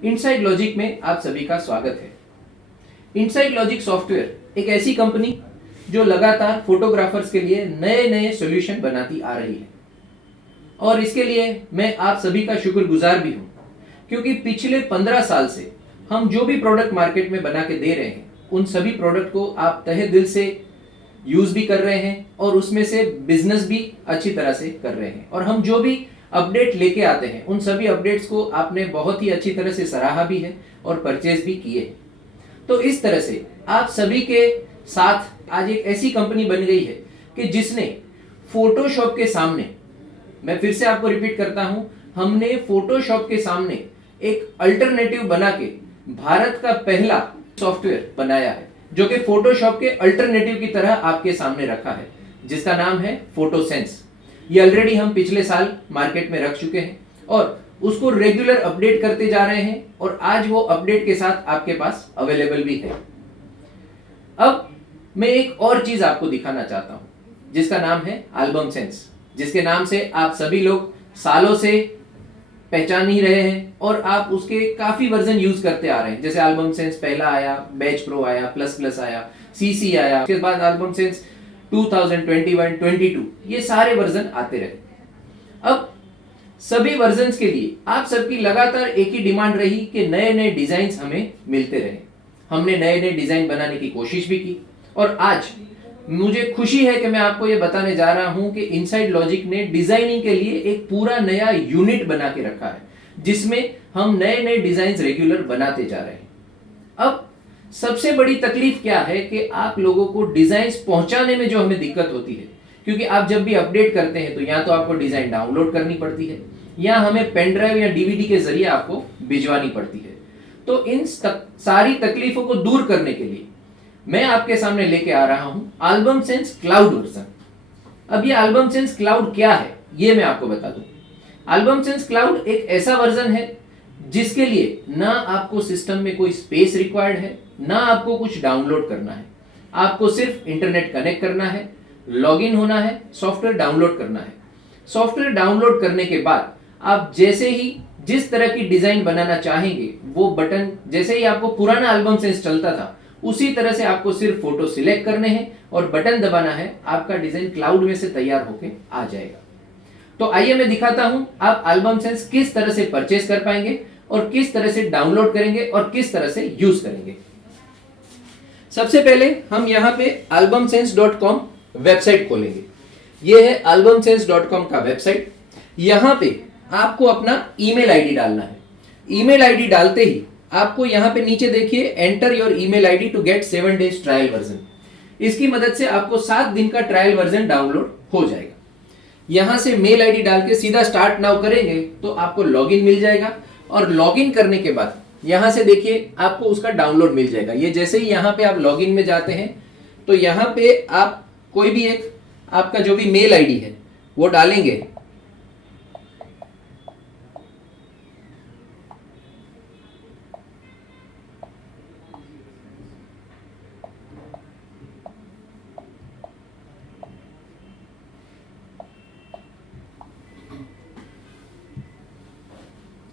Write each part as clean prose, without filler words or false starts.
Inside logic में आप सभी का स्वागत है। इनसाइड लॉजिक सॉफ्टवेयर एक ऐसी कंपनी जो लगातार फोटोग्राफर्स के लिए नए नए सॉल्यूशन बनाती आ रही है और इसके लिए मैं आप सभी का शुक्रगुजार भी हूं, क्योंकि पिछले 15 साल से हम जो भी प्रोडक्ट मार्केट में बना के दे रहे हैं उन सभी प्रोडक्ट को आप तहे दिल से यूज भी कर रहे हैं और उसमें से बिजनेस भी अच्छी तरह से कर रहे हैं। और हम जो भी अपडेट लेके आते हैं उन सभी अपडेट्स को आपने बहुत ही अच्छी तरह से सराहा भी है और परचेज भी किए हैं। तो इस तरह से आप सभी के साथ आज एक ऐसी कंपनी बन गई है कि जिसने फोटोशॉप के सामने, मैं फिर से आपको रिपीट करता हूं, हमने फोटोशॉप के सामने एक अल्टरनेटिव बना के भारत का पहला सॉफ्टवेयर बनाया है जो कि फोटोशॉप के अल्टरनेटिव की तरह आपके सामने रखा है, जिसका नाम है फोटोसेंस। ये ऑलरेडी हम पिछले साल मार्केट में रख चुके हैं और उसको रेगुलर अपडेट करते जा रहे हैं और आज वो अपडेट के साथ आपके पास अवेलेबल भी है। अब मैं एक और चीज आपको दिखाना चाहता हूं जिसका नाम है एल्बम सेंस, जिसके नाम से आप सभी लोग सालों से पहचान ही रहे हैं और आप उसके काफी वर्जन यूज करते आ रहे हैं। जैसे एल्बम सेंस पहला आया, बैच प्रो आया, प्लस प्लस आया, सीसी आया, उसके बाद एल्बम सेंस 2021, 22, ये सारे वर्जन आते रहे। अब सभी वर्जन्स के लिए आप सबकी लगातार एक ही डिमांड रही कि नए नए डिजाइन हमें मिलते रहे। हमने नए नए डिजाइन बनाने की कोशिश भी की और आज मुझे खुशी है कि मैं आपको यह बताने जा रहा हूं कि इनसाइड लॉजिक ने डिजाइनिंग के लिए एक पूरा नया यूनिट बना के रखा है जिसमें हम नए नए डिजाइन रेगुलर बनाते जा रहे हैं। अब सबसे बड़ी तकलीफ क्या है कि आप लोगों को डिजाइन्स पहुंचाने में जो हमें दिक्कत होती है, क्योंकि आप जब भी अपडेट करते हैं तो या तो आपको डिजाइन डाउनलोड करनी पड़ती है या हमें पेन ड्राइव या डीवीडी के जरिए आपको भिजवानी पड़ती है। तो इन सारी तकलीफों को दूर करने के लिए मैं आपके सामने लेके आ रहा हूं एल्बम सेंस क्लाउड वर्जन। अब ये एल्बम सेंस क्लाउड क्या है ये मैं आपको बता दूं। एल्बम सेंस क्लाउड एक ऐसा वर्जन है जिसके लिए ना आपको सिस्टम में कोई स्पेस रिक्वायर्ड है, ना आपको कुछ डाउनलोड करना है। आपको सिर्फ इंटरनेट कनेक्ट करना है, लॉगिन होना है, सॉफ्टवेयर डाउनलोड करना है। सॉफ्टवेयर डाउनलोड करने के बाद आप जैसे ही जिस तरह की डिजाइन बनाना चाहेंगे वो बटन, जैसे ही आपको पुराना एल्बम सेंस चलता था उसी तरह से आपको सिर्फ फोटो सिलेक्ट करने हैं और बटन दबाना है, आपका डिजाइन क्लाउड में से तैयार होके आ जाएगा। तो आइए मैं दिखाता हूं आप एल्बम सेंस किस तरह से परचेज कर पाएंगे और किस तरह से डाउनलोड करेंगे और किस तरह से यूज करेंगे। सबसे पहले हम यहां पे albumsense.com वेबसाइट खोलेंगे। यह है albumsense.com का वेबसाइट। यहां पे आपको अपना ईमेल आईडी डालना है। ईमेल आईडी डालते ही आपको यहां पे नीचे देखिए enter your email ID to get 7 days trial version. इसकी मदद से आपको 7 दिन का ट्रायल वर्जन डाउनलोड हो जाएगा। यहां से मेल आईडी डाल के सीधा स्टार्ट नाउ करेंगे तो आपको लॉगिन मिल जाएगा और लॉगिन करने के बाद यहां से देखिए आपको उसका डाउनलोड मिल जाएगा। ये जैसे ही यहां पे आप लॉगिन में जाते हैं तो यहां पे आप कोई भी एक आपका जो भी मेल आईडी है वो डालेंगे।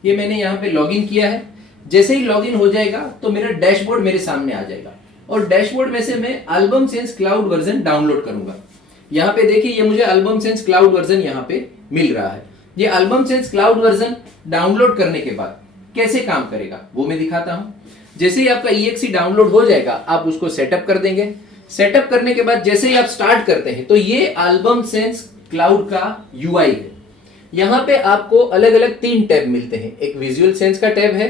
ये मैंने यहां पे लॉगिन किया है। जैसे ही लॉगिन हो जाएगा तो मेरा डैशबोर्ड मेरे सामने आ जाएगा और डैशबोर्ड में से मैं album sense cloud version download करूंगा। यहाँ पे देखिए ये मुझे एल्बम सेंस क्लाउड वर्जन यहाँ पे मिल रहा है। ये album sense cloud version download करने के बाद कैसे काम करेगा वो मैं दिखाता हूँ। जैसे ही आपका EXE डाउनलोड हो जाएगा आप उसको सेटअप कर देंगे। सेटअप करने के बाद जैसे ही आप स्टार्ट करते हैं तो ये एल्बम सेंस क्लाउड का UI है। यहाँ पे आपको अलग अलग 3 टैब मिलते हैं। एक विजुअल सेंस का टैब है,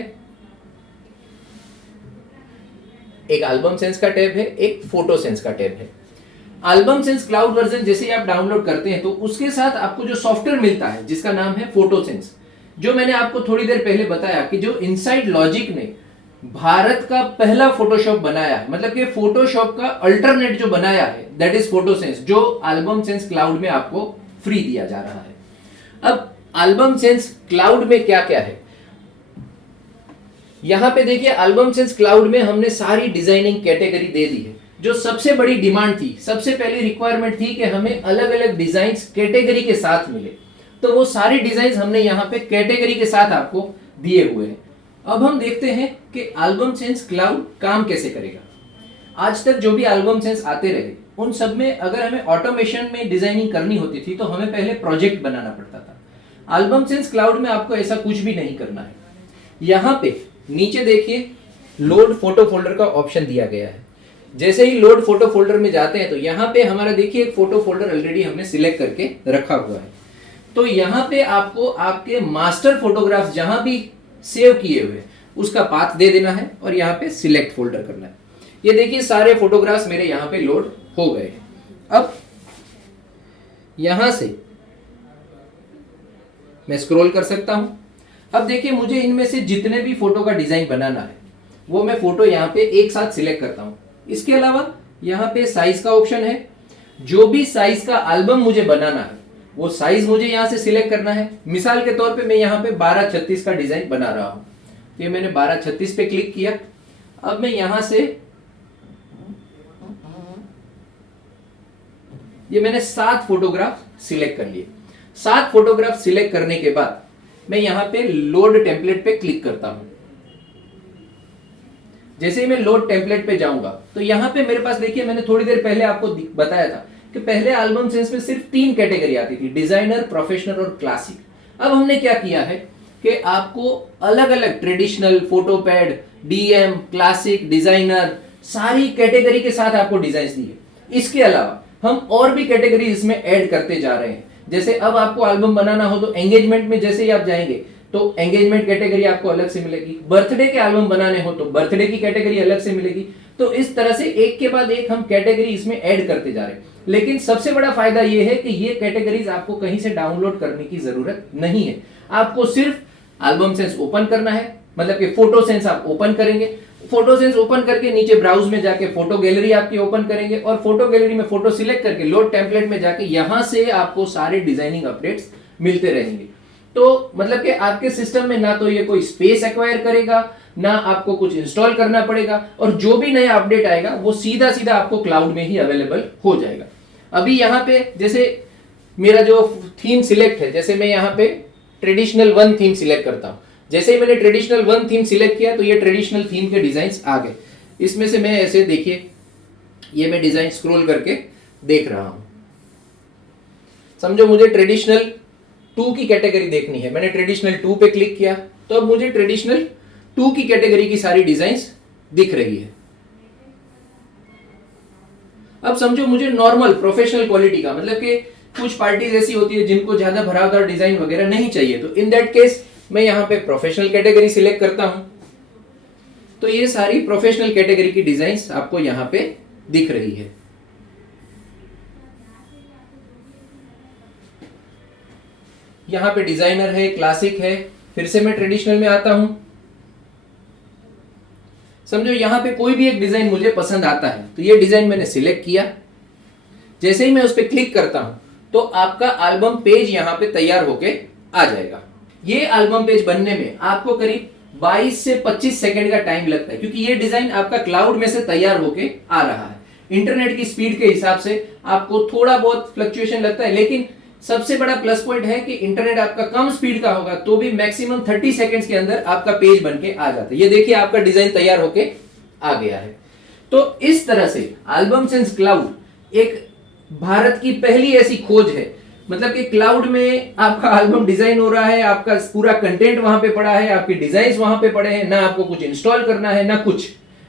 एक एल्बम सेंस का टैब है, एक फोटो सेंस का टैब है। एल्बम सेंस क्लाउड वर्जन जैसे ही आप डाउनलोड करते हैं तो उसके साथ आपको जो सॉफ्टवेयर मिलता है जिसका नाम है फोटो सेंस, जो मैंने आपको थोड़ी देर पहले बताया कि जो इनसाइड लॉजिक ने भारत का पहला फोटोशॉप बनाया है, मतलब कि फोटोशॉप का अल्टरनेट जो बनाया है दैट इज फोटो सेंस, जो एल्बम सेंस क्लाउड में आपको फ्री दिया जा रहा है। अब एल्बम सेंस क्लाउड में क्या क्या है यहां पे देखिए। एल्बम सेंस क्लाउड में हमने सारी डिजाइनिंग कैटेगरी दे दी है। जो सबसे बड़ी डिमांड थी, सबसे पहली रिक्वायरमेंट थी कि हमें अलग अलग डिजाइन्स कैटेगरी के साथ मिले, तो वो सारी डिजाइन्स हमने यहां पे कैटेगरी के साथ आपको दिए हुए हैं। अब हम देखते हैं कि एल्बम सेंस क्लाउड काम कैसे करेगा। आज तक जो भी एल्बम सेंस आते रहे उन सब में अगर हमें ऑटोमेशन में डिजाइनिंग करनी होती थी तो हमें पहले प्रोजेक्ट बनाना पड़ता था। एल्बम सेंस क्लाउड में आपको ऐसा कुछ भी नहीं करना है। यहाँ पे नीचे देखिए लोड फोटो फोल्डर का ऑप्शन दिया गया है। जैसे ही लोड फोटो फोल्डर में जाते हैं तो यहाँ पे हमारा देखिए एक फोटो फोल्डर ऑलरेडी हमने सिलेक्ट करके रखा हुआ है। तो यहाँ पे आपको आपके मास्टर फोटोग्राफ्स जहां भी सेव किए हुए उसका पाथ दे देना है और यहाँ पे सिलेक्ट फोल्डर करना है। ये देखिए सारे फोटोग्राफ्स मेरे यहाँ पे लोड हो गए। अब यहां से मैं स्क्रॉल कर सकता हूं। अब देखिए मुझे इनमें से जितने भी फोटो का डिजाइन बनाना है वो मैं फोटो यहाँ पे एक साथ सिलेक्ट करता हूं। इसके अलावा यहाँ पे साइज का ऑप्शन है। जो भी साइज का एल्बम मुझे बनाना है वो साइज मुझे यहाँ से सिलेक्ट करना है। मिसाल के तौर पे मैं यहाँ पे 12:36 का डिजाइन बना रहा हूं, तो ये मैंने 12:36 पे क्लिक किया। अब मैं यहां से ये मैंने 7 फोटोग्राफ सिलेक्ट कर लिए। 7 फोटोग्राफ सिलेक्ट करने के बाद मैं यहां पे लोड टेम्पलेट पे क्लिक करता हूं। जैसे ही मैं लोड टेम्पलेट पे जाऊंगा तो यहां पे मेरे पास देखिए मैंने थोड़ी देर पहले आपको बताया था कि पहले एल्बम सेंस में सिर्फ 3 कैटेगरी आती थी, डिजाइनर, प्रोफेशनल और क्लासिक। अब हमने क्या किया है कि आपको अलग अलग ट्रेडिशनल, फोटोपैड, डीएम, क्लासिक, डिजाइनर सारी कैटेगरी के साथ आपको डिजाइन दिए। इसके अलावा हम और भी कैटेगरी इसमें ऐड करते जा रहे हैं। जैसे अब आपको एल्बम बनाना हो तो एंगेजमेंट में जैसे ही आप जाएंगे तो एंगेजमेंट कैटेगरी आपको अलग से मिलेगी। बर्थडे के एल्बम बनाने हो तो बर्थडे की कैटेगरी अलग से मिलेगी। तो इस तरह से एक के बाद एक हम कैटेगरी इसमें ऐड करते जा रहे हैं। लेकिन सबसे बड़ा फायदा यह है कि ये कैटेगरीज आपको कहीं से डाउनलोड करने की जरूरत नहीं है। आपको सिर्फ एल्बम सेंस ओपन करना है, मतलब कि फोटो सेंस आप ओपन करेंगे। फोटो सेंस ओपन करके नीचे ब्राउज में जाके फोटो गैलरी आपकी ओपन करेंगे और फोटो गैलरी में फोटो सिलेक्ट करके लोड टेम्पलेट में जाके यहां से आपको सारे डिजाइनिंग अपडेट्स मिलते रहेंगे। तो मतलब कि आपके सिस्टम में ना तो ये कोई स्पेस एक्वायर करेगा, ना आपको कुछ इंस्टॉल करना पड़ेगा, और जो भी नया अपडेट आएगा वो सीधा सीधा आपको क्लाउड में ही अवेलेबल हो जाएगा। अभी यहाँ पे जैसे मेरा जो थीम सिलेक्ट है, जैसे मैं यहाँ पे ट्रेडिशनल 1 थीम सिलेक्ट करता हूं। जैसे ही मैंने ट्रेडिशनल 1 थीम सिलेक्ट किया तो ये ट्रेडिशनल थीम के डिजाइन्स आ गए। इसमें से मैं ऐसे देखिए ये मैं डिजाइन स्क्रॉल करके देख रहा हूं। समझो मुझे ट्रेडिशनल 2 की कैटेगरी देखनी है, मैंने ट्रेडिशनल 2 पे क्लिक किया तो अब मुझे ट्रेडिशनल 2 की कैटेगरी की सारी डिजाइन्स दिख रही है। अब समझो मुझे नॉर्मल प्रोफेशनल क्वालिटी का, मतलब कि कुछ पार्टीज ऐसी होती है जिनको ज्यादा भरावदार डिजाइन वगैरह नहीं चाहिए, तो इन दैट केस मैं यहां पे प्रोफेशनल कैटेगरी सिलेक्ट करता हूं। तो ये सारी प्रोफेशनल कैटेगरी की डिजाइन्स आपको यहां पे दिख रही है। यहां पे डिजाइनर है, क्लासिक है। फिर से मैं ट्रेडिशनल में आता हूं। समझो यहां पे कोई भी एक डिजाइन मुझे पसंद आता है तो ये डिजाइन मैंने सिलेक्ट किया। जैसे ही मैं उस पर क्लिक करता हूं तो आपका एल्बम पेज यहां पे तैयार होके आ जाएगा। ये एल्बम पेज बनने में आपको करीब 22 से 25 सेकंड का टाइम लगता है, क्योंकि ये डिजाइन आपका क्लाउड में से तैयार होके आ रहा है। इंटरनेट की स्पीड के हिसाब से आपको थोड़ा बहुत फ्लक्चुएशन लगता है, लेकिन सबसे बड़ा प्लस पॉइंट है कि इंटरनेट आपका कम स्पीड का होगा तो भी मैक्सिमम 30 सेकंड्स के अंदर आपका पेज बनके आ जाता है। ये देखिए आपका डिजाइन तैयार होके आ गया है। तो इस तरह से एल्बम सेंस क्लाउड एक भारत की पहली ऐसी खोज है, मतलब कि क्लाउड में आपका एल्बम डिजाइन हो रहा है, आपका पूरा कंटेंट वहां पे पड़ा है, आपके डिजाइन वहां पे पड़े हैं, ना आपको कुछ इंस्टॉल करना है ना कुछ,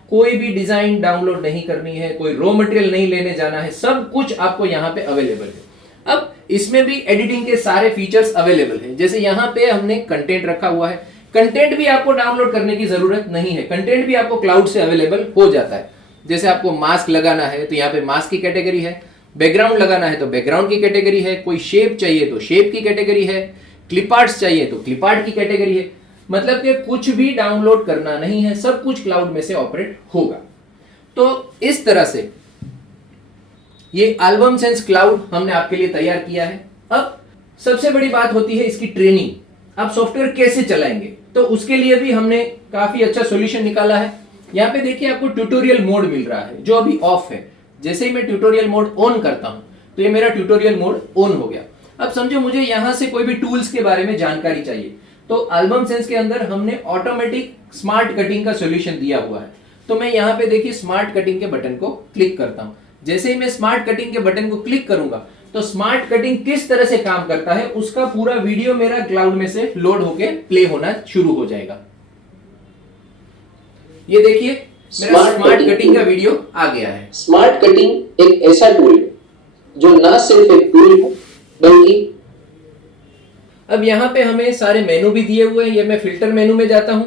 कोई भी डिजाइन डाउनलोड नहीं करनी है, कोई रॉ मटेरियल नहीं लेने जाना है, सब कुछ आपको यहाँ पे अवेलेबल है। अब इसमें भी एडिटिंग के सारे फीचर्स अवेलेबल है। जैसे यहाँ पे हमने कंटेंट रखा हुआ है, कंटेंट भी आपको डाउनलोड करने की जरूरत नहीं है, कंटेंट भी आपको क्लाउड से अवेलेबल हो जाता है। जैसे आपको मास्क लगाना है तो यहाँ पे मास्क की कैटेगरी है, बैकग्राउंड लगाना है तो बैकग्राउंड की कैटेगरी है, कोई शेप चाहिए तो शेप की कैटेगरी है, क्लिप आर्ट्स चाहिए तो क्लिप आर्ट की कैटेगरी है। मतलब कि कुछ भी डाउनलोड करना नहीं है, सब कुछ क्लाउड में से ऑपरेट होगा। तो इस तरह से ये एल्बम सेंस क्लाउड हमने आपके लिए तैयार किया है। अब सबसे बड़ी बात होती है इसकी ट्रेनिंग। आप सॉफ्टवेयर कैसे चलाएंगे, तो उसके लिए भी हमने काफी अच्छा सॉल्यूशन निकाला है। यहाँ पे देखिए आपको ट्यूटोरियल मोड मिल रहा है जो अभी ऑफ है। जैसे ही मैं ट्यूटोरियल मोड ऑन करता हूं तो ये मेरा ट्यूटोरियल मोड ऑन हो गया। अब समझो मुझे यहां से कोई भी टूल्स के बारे में जानकारी चाहिए, तो एल्बम सेंस के अंदर हमने ऑटोमेटिक स्मार्ट कटिंग का सॉल्यूशन दिया हुआ है। तो मैं यहाँ पे देखिए स्मार्ट कटिंग के बटन को क्लिक करता हूं। जैसे ही मैं स्मार्ट कटिंग के बटन को क्लिक करूंगा तो स्मार्ट कटिंग किस तरह से काम करता है उसका पूरा वीडियो मेरा क्लाउड में से लोड होके प्ले होना शुरू हो जाएगा। ये देखिए मेरा स्मार्ट कटिंग का वीडियो आ गया है। स्मार्ट कटिंग एक ऐसा टूल है जो ना सिर्फ एक टूल है बल्कि अब यहाँ पे हमें सारे मेनू भी दिए हुए हैं। ये मैं फिल्टर मेनू में जाता हूँ।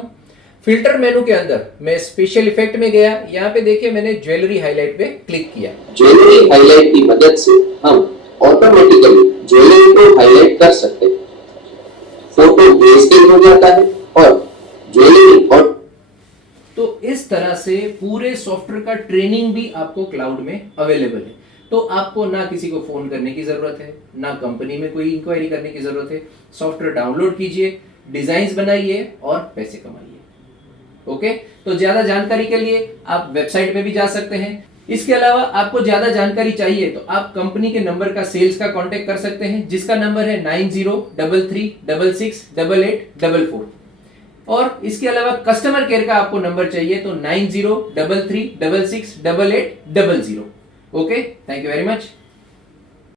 फिल्टर मेनू के अंदर मैं स्पेशल इफेक्ट में गया। यहाँ पे देखिए मैंने ज्वेलरी हाईलाइट पे क्लिक किया। ज्वेलरी हाईलाइट की मदद से हम ऑटोमेटिकली ज्वेलरी को हाईलाइट कर सकते हैं। फोटो ग्रेस्केल हो जाता है और ज्वेलरी और तो इस तरह से पूरे सॉफ्टवेयर का ट्रेनिंग भी आपको क्लाउड में अवेलेबल है। तो आपको ना किसी को फोन करने की जरूरत है, ना कंपनी में कोई इंक्वायरी करने की जरूरत है। सॉफ्टवेयर डाउनलोड कीजिए, डिजाइन्स बनाइए और पैसे कमाइए। ओके, तो ज्यादा जानकारी के लिए आप वेबसाइट पे भी जा सकते हैं। इसके अलावा आपको ज्यादा जानकारी चाहिए तो आप कंपनी के नंबर का सेल्स का कांटेक्ट कर सकते हैं, जिसका नंबर है 9033668844। और इसके अलावा कस्टमर केयर का आपको नंबर चाहिए तो 9033668800। Okay, thank you very much.